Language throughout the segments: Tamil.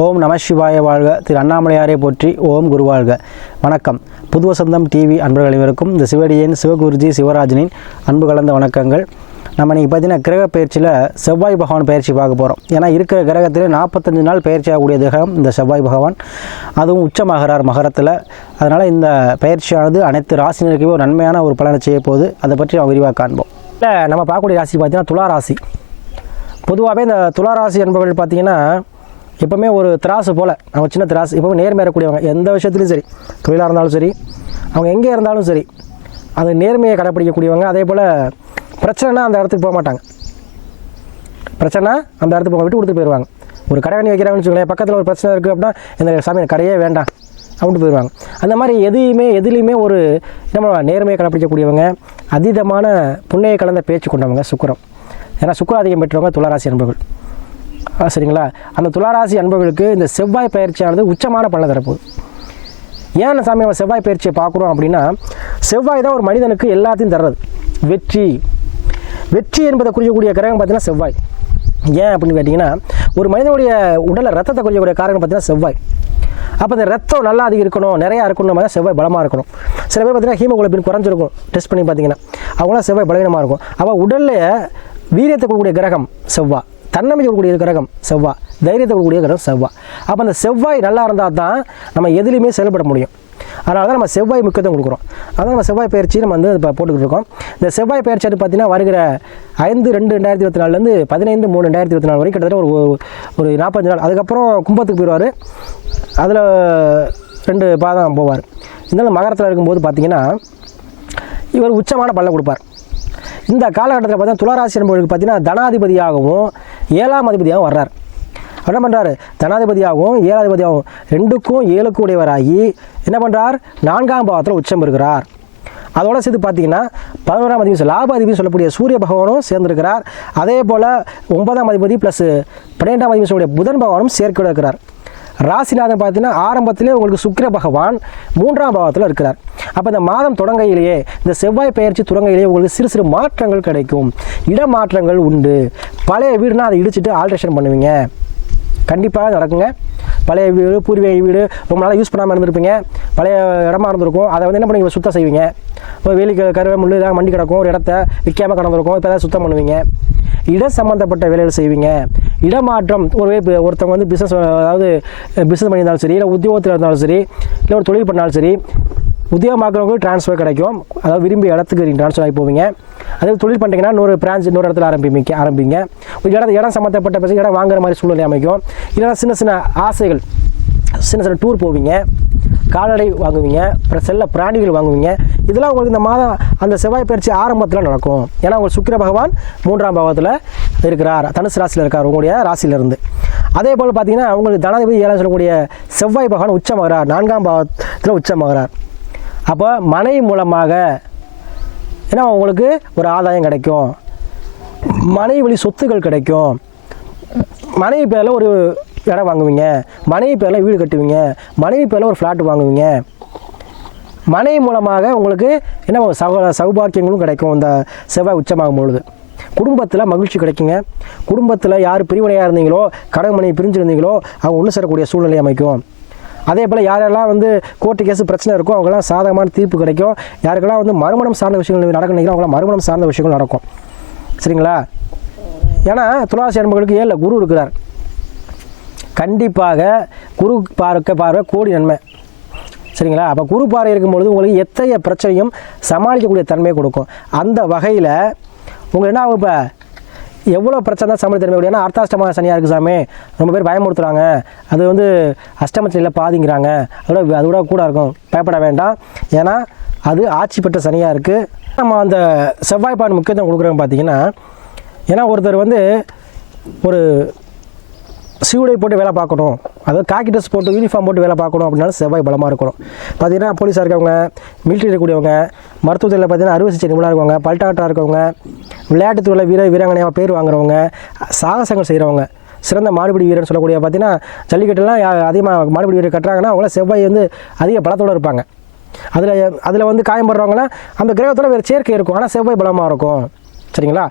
ஓம் நம சிவாய வாழ்க. திரு அண்ணாமலையாரை போற்றி ஓம் குருவாழ்க வணக்கம். புதுவசந்தம் டிவி அன்பர்கள் அனைவருக்கும் இந்த சிவடியின் சிவகுருஜி சிவராஜனின் அன்பு கலந்த வணக்கங்கள். நம்ம இன்றைக்கி பார்த்தீங்கன்னா கிரக பயிற்சியில் செவ்வாய் பகவான் பயிற்சி பார்க்க போகிறோம் ஏன்னா இருக்கிற கிரகத்தில் நாற்பத்தஞ்சு நாள் பயிற்சி ஆகக்கூடிய கிரகம் இந்த செவ்வாய் பகவான். அதுவும் உச்சமாகிறார் மகரத்தில். அதனால் இந்த பயிற்சியானது அனைத்து ராசினருக்குமே ஒரு நன்மையான ஒரு பலனை செய்ய போகுது. அதை பற்றி நம்ம விரிவாக காண்போம். இல்லை நம்ம பார்க்கக்கூடிய ராசி பார்த்தீங்கன்னா துளாராசி பொதுவாகவே இந்த துளாராசி என்பவர்கள் பார்த்தீங்கன்னா எப்போவுமே ஒரு திராசு போல். அவங்க சின்ன திராசு. எப்போவுமே நேர்மையாக எந்த விஷயத்துலையும் சரி. தொழிலாக இருந்தாலும் சரி. அவங்க எங்கே இருந்தாலும் சரி. அது நேர்மையை கடைப்பிடிக்கக்கூடியவங்க. அதே போல் பிரச்சனைனா அந்த இடத்துக்கு போக மாட்டாங்க. பிரச்சனை அந்த இடத்துக்கு போக விட்டு கொடுத்து போயிடுவாங்க ஒரு கடை கண்ணி வைக்கிறாங்கன்னு வச்சுக்கோங்களேன். பக்கத்தில் ஒரு பிரச்சனை இருக்குது அப்படின்னா இந்த சாமி கடையே வேண்டாம். அப்படின்ட்டு போயிடுவாங்க அந்த மாதிரி எதையுமே எதுலேயுமே ஒரு நம்ம நேர்மையை கடைப்பிடிக்கக்கூடியவங்க. அதீதமான புண்ணையை கலந்த பேச்சு கொண்டவங்க சுக்கரம். ஏன்னா சுக்கராதிக்கம் பெற்றவங்க துளராசி என்பவர்கள் சரிங்களா? அந்த துளாராசி அன்பர்களுக்கு இந்த செவ்வாய் பயிற்சியானது உச்சமான பலனை தரப்போகுது. ஏன் அந்த சாமி நம்ம செவ்வாய் பயிற்சியை பார்க்குறோம் அப்படின்னா செவ்வாய் தான் ஒரு மனிதனுக்கு எல்லாத்தையும் தர்றது. வெற்றி. வெற்றி என்பதை குறிக்கக்கூடிய கிரகம் பார்த்தீங்கன்னா செவ்வாய். ஏன் அப்படின்னு கேட்டிங்கன்னா ஒரு மனிதனுடைய உடலை ரத்தத்தை குறிக்கக்கூடிய காரணம் பார்த்தீங்கன்னா செவ்வாய். அப்போ இந்த ரத்தம் நல்லா அது இருக்கணும் நிறையா இருக்கணும் மாதிரி செவ்வாய் பலமாக இருக்கணும். சில பேர் பார்த்தீங்கன்னா ஹீமோகுளோபின் குறைஞ்சிருக்கும் டெஸ்ட் பண்ணி பார்த்தீங்கன்னா. அவங்களாம் செவ்வாய் பலவீனமாக இருக்கும். அவள் உடலில் வீரியத்தை கொடுக்கக்கூடிய கிரகம் செவ்வாய். தன்னம்பிக்கை கொடுக்கக்கூடிய கிரகம் செவ்வாய் தைரியத்தை கொடுக்கக்கூடிய கிரகம் செவ்வாய் அப்போ அந்த செவ்வாய் நல்லா இருந்தால் தான் நம்ம எதுலேயுமே செயல்பட முடியும். அதனால தான் நம்ம செவ்வாய் முக்கியத்துவம் கொடுக்குறோம். அதான் நம்ம செவ்வாய் பயிற்சி நம்ம வந்து இப்போ போட்டுக்கிட்டு இருக்கோம். இந்த செவ்வாய் பயிற்சி வந்து பார்த்தீங்கன்னா வருகிற ஐந்து ரெண்டு ரெண்டாயிரத்தி இருபத்தி நாலுலேருந்து பதினைந்து மூணு ரெண்டாயிரத்தி இருபத்தி நாலு வரைக்கும் கிட்டத்தட்ட ஒரு ஒரு நாற்பத்தஞ்சு நாள். அதுக்கப்புறம் கும்பத்துக்கு போயிடுவார் அதில் ரெண்டு பாதம் போவார். இருந்தாலும் மகரத்தில் இருக்கும்போது பார்த்தீங்கன்னா இவர் உச்சமான பல்ல கொடுப்பார். இந்த காலகட்டத்தில் பார்த்தீங்கன்னா துளாராசி என்பவர்களுக்கு பார்த்தீங்கன்னா தனாதிபதியாகவும் ஏழாம் அதிபதியாகவும் வர்றார். என்ன பண்ணுறாரு தனாதிபதியாகவும் ஏழாதிபதியாகவும் ரெண்டுக்கும் ஏழுக்கும் உடையவராகி என்ன பண்ணுறார் நான்காம் பாவத்தில் உச்சம் இருக்கிறார் அதோட சேர்த்து பார்த்தீங்கன்னா பதினோராம் அதிபதி லாப அதிபதி சொல்லக்கூடிய சூரிய பகவானும் சேர்ந்திருக்கிறார். அதே போல் ஒன்பதாம் அதிபதி ப்ளஸ் பன்னிரெண்டாம் அதிபதி சொல்லக்கூடிய புதன் பகவானும் சேர்க்கையோட இருக்கிறார் ராசிநாதன் பார்த்தீங்கன்னா ஆரம்பத்திலே உங்களுக்கு சுக்கிர பகவான் மூன்றாம் பாவத்தில் இருக்கிறார். அப்போ இந்த மாதம் தொடங்கையிலேயே இந்த செவ்வாய் பயிற்சி தொடங்கையிலேயே உங்களுக்கு சிறு சிறு மாற்றங்கள் கிடைக்கும். இடமாற்றங்கள் உண்டு. பழைய வீடுனா அதை இடிச்சிட்டு ஆல்ட்ரேஷன் பண்ணுவீங்க. கண்டிப்பாக நடக்குங்க. பழைய வீடு பூர்வீக வீடு ரொம்ப நாளாக யூஸ் பண்ணாமல் இருந்திருப்பீங்க. பழைய இடமா இருந்திருக்கும். அதை வந்து என்ன பண்ணுவீங்க? சுத்தம் செய்வீங்க. இப்போ வெளி கருவே முள்ளு இதெல்லாம் மண்டி கிடக்கும். ஒரு இடத்த விற்காமல் கடந்திருக்கும். இப்போ எதாவது சுத்தம் பண்ணுவீங்க. இடம் சம்மந்தப்பட்ட வேலைகள் செய்வீங்க. இடமாற்றம் ஒரு இப்போ ஒருத்தவங்க வந்து பிஸ்னஸ் அதாவது பிஸ்னஸ் பண்ணியிருந்தாலும் சரி இல்லை உத்தியோகத்தில் இருந்தாலும் சரி இல்லை ஒரு தொழில் பண்ணாலும் சரி உத்தியோகமாக்குறவங்களுக்கு ட்ரான்ஸ்ஃபர் கிடைக்கும். அதாவது விரும்பிய இடத்துக்கு நீங்கள் ட்ரான்ஸ்ஃபர் ஆகி போவீங்க. அதே தொழில் பண்ணிட்டீங்கன்னா இன்னொரு பிரான்ச் இன்னொரு இடத்துல ஆரம்பிப்பீங்க ஆரம்பிங்க ஒரு இடம் இடம் சம்மந்தப்பட்ட பிரச்சனை இடம் வாங்குற மாதிரி சூழ்நிலை அமைக்கும். இல்லைன்னா சின்ன சின்ன ஆசைகள் சின்ன சின்ன டூர் போவீங்க. கால்நடை வாங்குவீங்க அப்புறம் செல்ல பிராணிகள் வாங்குவீங்க. இதெல்லாம் உங்களுக்கு இந்த மாதம் அந்த செவ்வாய் பயிற்சி ஆரம்பத்தில் நடக்கும். ஏன்னா உங்கள் சுக்கிர பகவான் மூன்றாம் பாவத்தில் இருக்கிறார். தனுசு ராசியில் இருக்கார் உங்களுடைய ராசியிலிருந்து. அதே போல் பார்த்தீங்கன்னா உங்களுக்கு தனாதிபதி ஏழாம் சொல்லக்கூடிய செவ்வாய் பகவான் உச்சமாகிறார். நான்காம் பாவத்தில் உச்சமாகிறார். அப்போ மனை மூலமாக ஏன்னா உங்களுக்கு ஒரு ஆதாயம் கிடைக்கும். மனைவி வழி சொத்துக்கள் கிடைக்கும். மனைவி பேரில் ஒரு இடம் வாங்குவீங்க. மனைவி பேரில் வீடு கட்டுவீங்க. மனைவி பேரில் ஒரு ஃப்ளாட் வாங்குவீங்க. மனைவி மூலமாக உங்களுக்கு என்ன சக சௌபாக்கியங்களும் கிடைக்கும். இந்த செவ்வாய் உச்சமாகும் பொழுது. குடும்பத்தில் மகிழ்ச்சி கிடைக்குங்க. குடும்பத்தில் யார் பிரிவினையாக இருந்தீங்களோ கடன் மனைவி பிரிஞ்சிருந்தீங்களோ அவங்க ஒன்று சேரக்கூடிய சூழ்நிலை அமைக்கும். அதே போல் யாரெல்லாம் வந்து கோர்ட்டு கேஸ் பிரச்சனை இருக்கோ அவங்களாம் சாதகமான தீர்ப்பு கிடைக்கும். யாருக்கெல்லாம் வந்து மறுமணம் சார்ந்த விஷயங்கள் நடக்க அவங்களாம் மறுமணம் சார்ந்த விஷயங்கள் நடக்கும். சரிங்களா? ஏன்னா துளாசி அன்பர்களுக்கு ஏழில் குரு இருக்கிறார். கண்டிப்பாக குரு பார்க்க பார்வை கோடி நன்மை. சரிங்களா? அப்போ குரு பார்வை இருக்கும்பொழுது உங்களுக்கு எத்தகைய பிரச்சனையும் சமாளிக்கக்கூடிய தன்மையை கொடுக்கும். அந்த வகையில் உங்களுக்கு என்ன ஆகும் இப்போ? எவ்வளோ பிரச்சனை தான் சமாளி தன்மை முடியும் ஏன்னா அர்த்தாஷ்டமாக சனியாக இருக்குது சாமி. ரொம்ப பேர் பயமுறுத்துறாங்க. அது வந்து அஷ்டமத்தில பாதிங்கிறாங்க. அதோட அதோட கூட இருக்கும். பயப்பட வேண்டாம். ஏன்னா அது ஆட்சி பெற்ற சனியாக இருக்குது நம்ம அந்த செவ்வாய்ப்பாடு முக்கியத்துவம் கொடுக்குறோம் பார்த்தீங்கன்னா ஏன்னா ஒருத்தர் வந்து ஒரு சீவுடை போட்டு வேலை பார்க்கணும். அதாவது காக்கி ட்ரெஸ் போட்டு யூனிஃபார்ம் போட்டு வேலை பார்க்கணும் அப்படின்னாலும் செவ்வாய் பலமாக இருக்கணும். பார்த்தீங்கன்னா போலீஸாக இருக்கவங்க மிலிட்டரி இருக்கக்கூடியவங்க மருத்துவத்தில் பார்த்தீங்கன்னா அறுவை சிகிச்சை நிபுணராக இருக்கவங்க பல்டாக்டராக இருக்கவங்க விளையாட்டுத்துறையில் வீர வீராங்கனையாக பேர் வாங்குறவங்க சாகசங்கள் செய்கிறவங்க சிறந்த மாடுபிடி வீரர்னு சொல்லக்கூடிய பார்த்தீங்கன்னா ஜல்லிக்கட்டுலாம் யா- அதிகமாக மாடுபிடி வீரர் கட்டுறாங்கன்னா அவங்கள செவ்வாய் வந்து அதிக பலத்தோடு இருப்பாங்க. அதில் அதில் வந்து காயம் படுறவங்கன்னா அந்த கிரகத்தோட வேறு சேர்க்கை இருக்கும். ஆனால் செவ்வாய் பலமாக இருக்கும். சரிங்களா?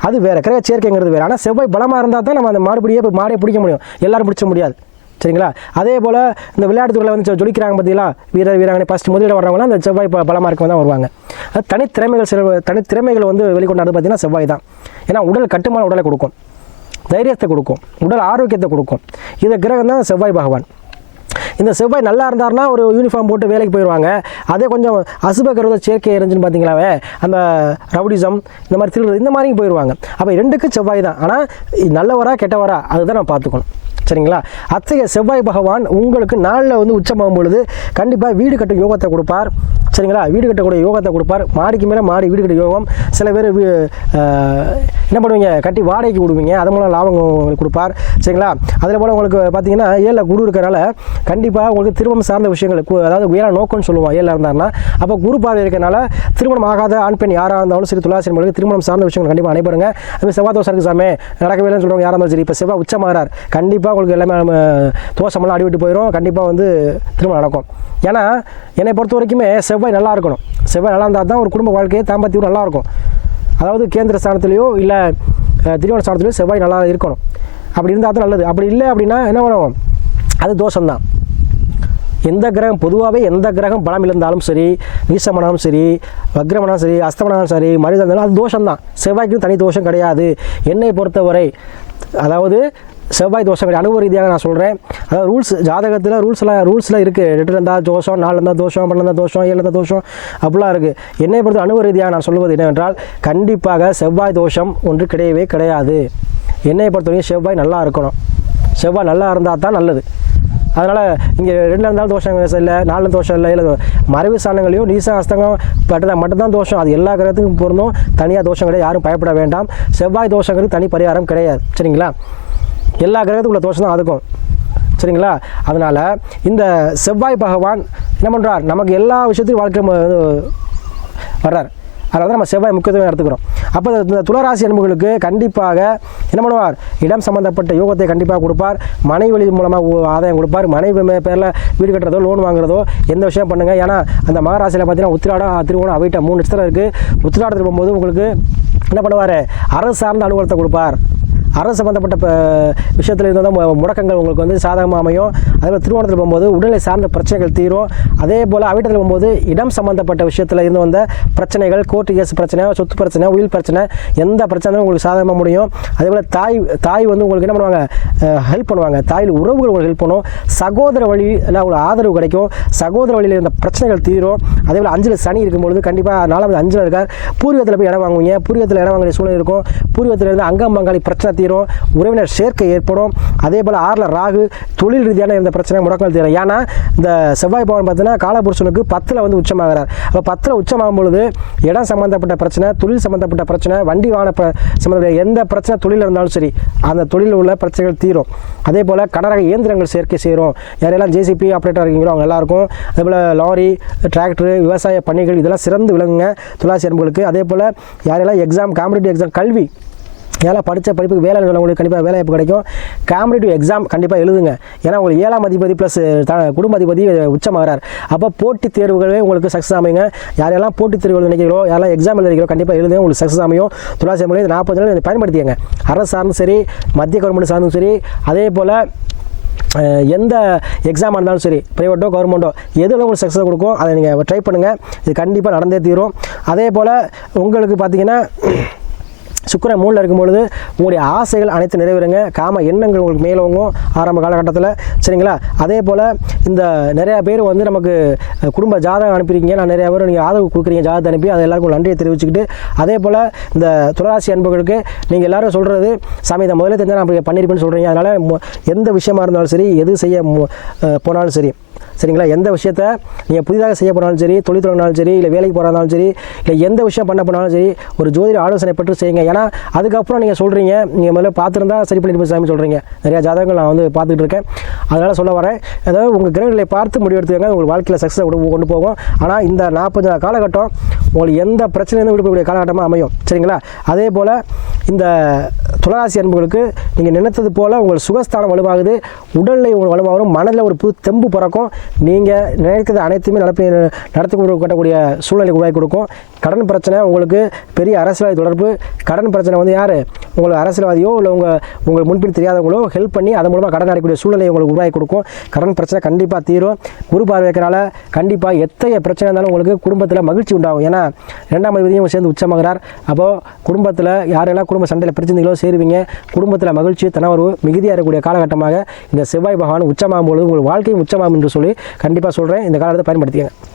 அது வேறு கிரக சேர்க்கைங்கிறது வேறு. ஆனால் செவ்வாய் பலமாக இருந்தால் தான் நம்ம அந்த மாடுபடியே போய் மாடே பிடிக்க முடியும். எல்லாரும் பிடிச்ச முடியாது. சரிங்களா? அதே போல் இந்த விளையாட்டுத்துறையில் வந்து ஜொலிக்கிறாங்க பார்த்தீங்களா வீரர் வீராங்கனை ஃபஸ்ட் முதலில் வர்றவங்களாம் அந்த செவ்வாய் ப- பலமாக இருக்கும் தான் வருவாங்க. அது தனித்திறமைகள் சில தனித்திறமைகள் வந்து வெளிக்கொண்டாடு பார்த்தீங்கன்னா செவ்வாய் தான். ஏன்னா உடல் கட்டுமான உடலை கொடுக்கும். தைரியத்தை கொடுக்கும். உடல் ஆரோக்கியத்தை கொடுக்கும். இந்த கிரகம் தான் செவ்வாய் பகவான். இந்த செவ்வாய் நல்லா இருந்தாருன்னா ஒரு யூனிஃபார்ம் போட்டு வேலைக்கு போயிடுவாங்க அதே கொஞ்சம் அசுப கருத சேர்க்கை இருந்துச்சுன்னு பார்த்தீங்களாவே அந்த ரவுடிசம் இந்த மாதிரி திருடுறது இந்த மாதிரி போயிடுவாங்க அப்போ ரெண்டுக்கும் செவ்வாய் தான். ஆனால் நல்லவரா கெட்டவரா அதுதான் நான் பார்த்துக்கணும். சரிங்களா? அத்தகைய செவ்வாய் பகவான் உங்களுக்கு நாளில் வந்து உச்சமாகும் பொழுது கண்டிப்பாக வீடு கட்டும் யோகத்தை கொடுப்பார். சரிங்களா? வீடு கட்டக்கூடிய யோகத்தை கொடுப்பார். மாடிக்கு மேலே மாடி வீடு கட்ட யோகம். சில பேர் வீ- என்ன பண்ணுவீங்க? கட்டி வாடகைக்கு விடுவீங்க. அது மூலம் லாபம் உங்களுக்கு கொடுப்பார். சரிங்களா? அதில் போல் உங்களுக்கு பார்த்தீங்கன்னா ஏழில் குரு இருக்கிறனால கண்டிப்பாக உங்களுக்கு திருமணம் சார்ந்த விஷயங்கள் அதாவது உயர நோக்கம்னு சொல்லுவோம் ஏழில் இருந்தாருன்னா அப்போ குரு பார்வை இருக்கிறனால திருமணம் ஆகாத ஆண் பெண் யாராக இருந்தாலும் சரி துளாசி என்பவர்களுக்கு திருமணம் சார்ந்த விஷயங்கள் கண்டிப்பாக அனைபருங்க அது செவ்வாய் தோசை சாமி. நடக்கவே இல்லைன்னு சொல்கிறவங்க யாராக இருந்தாலும் சரி இப்போ செவ்வாய் உச்சமாகிறார். கண்டிப்பாக அவங்களுக்கு எல்லாமே நம்ம தோசமெல்லாம் அடிவிட்டு போயிடும் கண்டிப்பாக வந்து திருமணம் நடக்கும். ஏன்னா என்னை பொறுத்த வரைக்குமே செவ்வாய் நல்லா இருக்கணும். செவ்வாய் நல்லா இருந்தால் தான் ஒரு குடும்ப வாழ்க்கையை தாம்பத்தியம் நல்லா இருக்கும். அதாவது கேந்திர ஸ்தானத்துலேயோ இல்லை திரிவன ஸ்தானத்துலேயோ செவ்வாய் நல்லா இருக்கணும். அப்படி இருந்தால் தான் நல்லது. அப்படி இல்லை அப்படின்னா என்ன பண்ணுவோம்? அது தோஷம்தான். எந்த கிரகம் பொதுவாகவே எந்த கிரகம் பலம் இழந்தாலும் சரி வீசமனாலும் சரி வக்ரமனாலும் சரி அஸ்தமனாலும் சரி மனிதன் இருந்தாலும் அது தோஷம்தான். செவ்வாய்க்கும் தனி தோஷம் கிடையாது. என்னை பொறுத்தவரை அதாவது செவ்வாய் தோஷம் கிடையாது அனுபவ ரீதியாக நான் சொல்கிறேன் அதாவது ரூல்ஸ் ஜாதகத்தில் ரூல்ஸ்லாம் ரூல்ஸ்லாம் இருக்குது ரெண்டு இருந்தால் தோஷம் நாலு இருந்தால் தோஷம் பன்னெண்டு இருந்தால் தோஷம் ஏழு இருந்தால் தோஷம் அப்படிலாம் இருக்குது என்னை பொறுத்த அனுபவ ரீதியாக நான் சொல்வது என்னவென்றால் கண்டிப்பாக செவ்வாய் தோஷம் ஒன்று கிடையவே கிடையாது. என்னை பொறுத்தவரைக்கும் செவ்வாய் நல்லா இருக்கணும். செவ்வாய் நல்லா இருந்தால் தான் நல்லது. அதனால் இங்கே ரெண்டு இருந்தாலும் தோஷம் இல்லை நாலு தோஷம் இல்லை இல்லை மறைவு சாணங்களையும் நீச அஸ்தங்கம் பட்டதான் மட்டும்தான் தோஷம். அது எல்லா கிரகத்துக்கும் பொருந்தும். தனியாக தோஷம் கிடையாது யாரும் பயப்பட வேண்டாம். செவ்வாய் தோஷங்கிறது தனி பரிகாரம் கிடையாது. சரிங்களா? எல்லா கிரகத்துக்குள்ள தோஷம் தான் அதுக்கும். சரிங்களா? அதனால் இந்த செவ்வாய் பகவான் என்ன பண்ணுறார் நமக்கு எல்லா விஷயத்தையும் வாழ்க்கை வர்றார். அதனால தான் நம்ம செவ்வாய் முக்கியத்துவம் எடுத்துக்கிறோம். அப்போ இந்த துளராசி அன்புகளுக்கு கண்டிப்பாக என்ன பண்ணுவார்? இடம் சம்மந்தப்பட்ட யோகத்தை கண்டிப்பாக கொடுப்பார். மனை வழி மூலமாக ஆதாயம் கொடுப்பார். மனைவி மே- பேரில் வீடு கட்டுறதோ லோன் வாங்குறதோ எந்த விஷயம் பண்ணுங்கள் ஏன்னா அந்த மகராசியில் பார்த்தீங்கன்னா உத்திராடம் திருவோணம் அவைட்டம் மூணு நட்சத்திரம் இருக்குது உத்திராடத்தில் போகும்போது உங்களுக்கு என்ன பண்ணுவார்? அரசு சார்ந்த அலுவலகத்தை கொடுப்பார். அரசு சம்மந்தப்பட்ட விஷயத்தில் இருந்தால் மு- முடக்கங்கள் உங்களுக்கு வந்து சாதகமாக அமையும். அதே போல் திருவோணத்தில் போகும்போது உடலை சார்ந்த பிரச்சனைகள் தீரும். அதே போல் அவிட்டத்தில் போகும்போது இடம் சம்மந்தப்பட்ட விஷயத்தில் இருந்து வந்த பிரச்சனைகள் கோர்ட்டு கேஸ் பிரச்சனை சொத்து பிரச்சனை உயில் பிரச்சனை எந்த பிரச்சனையும் உங்களுக்கு சாதகமாக முடியும். அதே போல் தாய் தாய் வந்து உங்களுக்கு என்ன பண்ணுவாங்க? ஹெல்ப் பண்ணுவாங்க. தாயில் உறவுகள் உங்களுக்கு ஹெல்ப் பண்ணும். சகோதர வழியில் உங்களுக்கு ஆதரவு கிடைக்கும். சகோதர வழியில் இருந்த பிரச்சனைகள் தீரும். அதே போல் அஞ்சில் சனி இருக்கும்பொழுது கண்டிப்பாக நாலாவது அஞ்சில் இருக்கார். பூர்வீகத்தில் போய் இடம் வாங்குவீங்க. பூர்வீகத்தில் இடம் வாங்குற சூழ்நிலை இருக்கும். பூர்வீகத்தில் இருந்து அங்கம் பங்காளி பிரச்சனை தீரும் உறவினர் சேர்க்கை ஏற்படும். அதே போல் ஆறில் ராகு தொழில் ரீதியான இருந்த பிரச்சனை முடக்கங்கள் தீரும். ஏன்னா இந்த செவ்வாய் பவன் பார்த்தீங்கன்னா காலபுருஷனுக்கு பத்தில் வந்து உச்சமாகிறார். அப்போ பத்தில் உச்சமாகும் பொழுது இடம் சம்மந்தப்பட்ட பிரச்சனை தொழில் சம்மந்தப்பட்ட பிரச்சனை வண்டி வாகன பிர- சம்மந்தப்பட்ட எந்த பிரச்சனை தொழில் இருந்தாலும் சரி அந்த தொழிலில் உள்ள பிரச்சனைகள் தீரும். அதே போல் கனரக இயந்திரங்கள் சேர்க்கை செய்கிறோம் யாரெல்லாம் ஜேசிபி ஆப்ரேட்டர் இருக்கீங்களோ அவங்க எல்லாருக்கும் அதே போல் லாரி டிராக்டர் விவசாய பணிகள் இதெல்லாம் சிறந்து விளங்குங்க. துளாசி அன்புகளுக்கு அதே போல் யாரெல்லாம் எக்ஸாம் காம்படிட்டிவ் எக்ஸாம் கல்வி ஏன்னா படித்த படிப்புக்கு வேலை உங்களுக்கு கண்டிப்பாக வேலை வாய்ப்பு கிடைக்கும். காம்படிட்டிவ் எக்ஸாம் கண்டிப்பாக எழுதுங்க. ஏன்னா உங்களுக்கு ஏழாம் அதிபதி ப்ளஸ் குடும்ப அதிபதி உச்சமாகிறார். அப்போ போட்டித் தேர்வுகளே உங்களுக்கு சக்ஸஸ் அமைங்க யாரெல்லாம் போட்டித் தேர்வுகள் நினைக்கிறீங்களோ யாரெல்லாம் எக்ஸாம் எழுதிக்கிறோம் கண்டிப்பாக எழுதுங்க உங்களுக்கு சக்ஸஸ் அமையும். துளாசி முறை நாற்பது நாள் பயன்படுத்திங்க பயன்படுத்திக்கங்க. அரசு சார்ந்தும் சரி மத்திய கவர்மெண்ட் சார்ந்தும் சரி அதே போல் எந்த எக்ஸாமாக இருந்தாலும் சரி ப்ரைவேட்டோ கவர்மெண்ட்டோ எதில் உங்களுக்கு சக்ஸஸ் கொடுக்கும் அதை நீங்கள் ட்ரை பண்ணுங்கள் இது கண்டிப்பாக நடந்தே தீரும். அதே போல் உங்களுக்கு பார்த்தீங்கன்னா சுக்கரன் மூணில் இருக்கும்பொழுது உங்களுடைய ஆசைகள் அனைத்து நிறைவேறுங்க. காம எண்ணங்கள் உங்களுக்கு மேலோங்கும் ஆரம்ப காலகட்டத்தில். சரிங்களா? அதே போல் இந்த நிறையா பேர் வந்து நமக்கு குடும்ப ஜாதகம் அனுப்பியிருக்கீங்க. நான் நிறையா பேர் நீங்கள் ஆதரவு கொடுக்குறீங்க. ஜாதகம் அனுப்பி அதை எல்லாருக்கும் நன்றியை தெரிவிச்சுக்கிட்டு. அதே போல் இந்த துளராசி அன்புகளுக்கு நீங்கள் எல்லாரும் சொல்கிறது சாமி இதை முதல்ல தெரிஞ்சால் நான் பண்ணியிருப்பேன்னு சொல்கிறீங்க அதனால் எந்த விஷயமா இருந்தாலும் சரி எது செய்ய போனாலும் சரி. சரிங்களா? எந்த விஷயத்த நீங்கள் புதிதாக செய்ய போனாலும் சரி தொழில் தொடங்கினாலும் சரி இல்லை வேலைக்கு போகிறாலும் சரி இல்லை எந்த விஷயம் பண்ண போனாலும் சரி ஒரு ஜோதிட ஆலோசனை பெற்று செய்யுங்க. ஏன்னா அதுக்கப்புறம் நீங்கள் சொல்கிறீங்க நீங்கள் முதல்ல பார்த்துருந்தா சரி பண்ணிட்டு சாமி சொல்கிறீங்க நிறையா ஜாதகங்கள் நான் வந்து பார்த்துட்டு இருக்கேன். அதனால் சொல்ல வரேன். அதாவது உங்கள் கிரகங்களை பார்த்து முடிவெடுத்துக்கங்க உங்கள் வாழ்க்கையில் சக்ஸஸ் கொண்டு போகும். ஆனால் இந்த நாற்பது நாள் காலகட்டம் உங்களுக்கு எந்த பிரச்சனையும் விடுக்கக்கூடிய காலகட்டமாக அமையும்? சரிங்களா? அதே போல் இந்த துளராசி அன்புகளுக்கு நீங்கள் நினைத்தது போல் உங்கள் சுகஸ்தானம் வலுவாகுது. உடல்நிலை உங்களுக்கு வலுவாகும். மனதில் ஒரு புது தெம்பு பிறக்கும். நீங்கள் நினைக்கிறது அனைத்துமே நடப்பி நடத்தி கொடுக்கக்கூடிய சூழ்நிலை உருவாக்கி கொடுக்கும். கடன் பிரச்சனை உங்களுக்கு பெரிய அரசியல்வாதி தொடர்பு. கடன் பிரச்சனை வந்து யார்? உங்களுக்கு அரசியல்வாதியோ இல்லை உங்கள் உங்களுக்கு முன்பின் தெரியாதவங்களோ ஹெல்ப் பண்ணி அதன் மூலமாக கடன் அடைக்கக்கூடிய சூழ்நிலையை உங்களுக்கு உருவாக்கி கொடுக்கும். கடன் பிரச்சனை கண்டிப்பாக தீரும். குரு பார்வைக்கிறனால கண்டிப்பாக எத்தகைய பிரச்சனை இருந்தாலும் உங்களுக்கு குடும்பத்தில் மகிழ்ச்சி உண்டாகும். ஏன்னா ரெண்டாம் அதிபதியும் சேர்ந்து உச்சமாகிறார். அப்போது குடும்பத்தில் யாரெல்லாம் குடும்ப சண்டையில் பிரச்சனைகளோ சேருவீங்க. குடும்பத்தில் மகிழ்ச்சி தனவரவு மிகுதியாக இருக்கக்கூடிய காலகட்டமாக இந்த செவ்வாய் பகவான் உச்சமாகும் பொழுது உங்கள் வாழ்க்கையும் உச்சமாகும் என்று சொல்லி கண்டிப்பாக சொல்கிறேன் இந்த காலத்தை பயன்படுத்திக்கங்க.